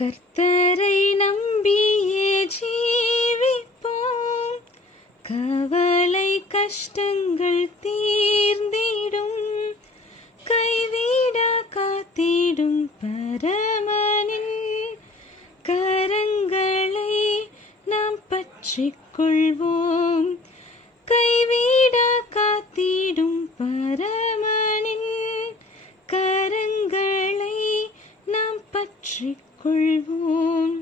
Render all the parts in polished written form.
கர்த்தரை நம்பியே ஜீவிப்போம், கவலை கஷ்டங்கள் தீர்ந்திடும், கைவிடா காத்திடும் பரமனின் கரங்களை நாம் பற்றிக் கொள்வோம். கைவிடா காத்திடும் பரமனின் கரங்களை நாம் பற்றிக் கொள்வோம்.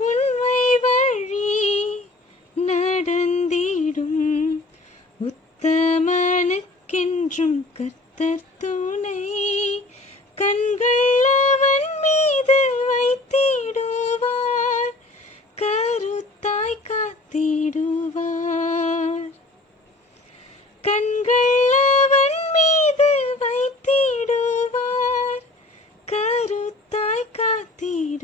உண்மை வழி நடந்திடும் உத்தமனுக்கென்றும் கர்த்தர் துணை. கண்கள் அவன் மீது வைத்திடுவார், கருத்தாய் காத்திடுவார். கண்கள் அவன் மீது வைத்திடுவார், கருத்தாய் காத்திடுவார்.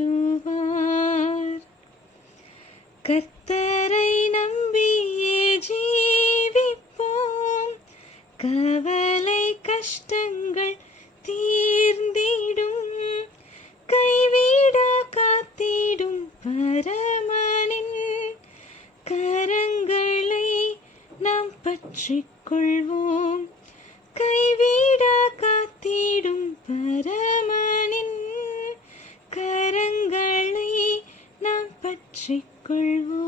கர்த்தரை நம்பியே ஜீவிப்போம், கவலை கஷ்டங்கள் தீர்ந்திடும், கைவிடா காத்திடும் பரமனின் கரங்களை நாம் பற்றிக் கொள்வோம். கைவிடா காத்திடும் பரமனின் கரங்களை நாம் பற்றிக் கொள்வோம்.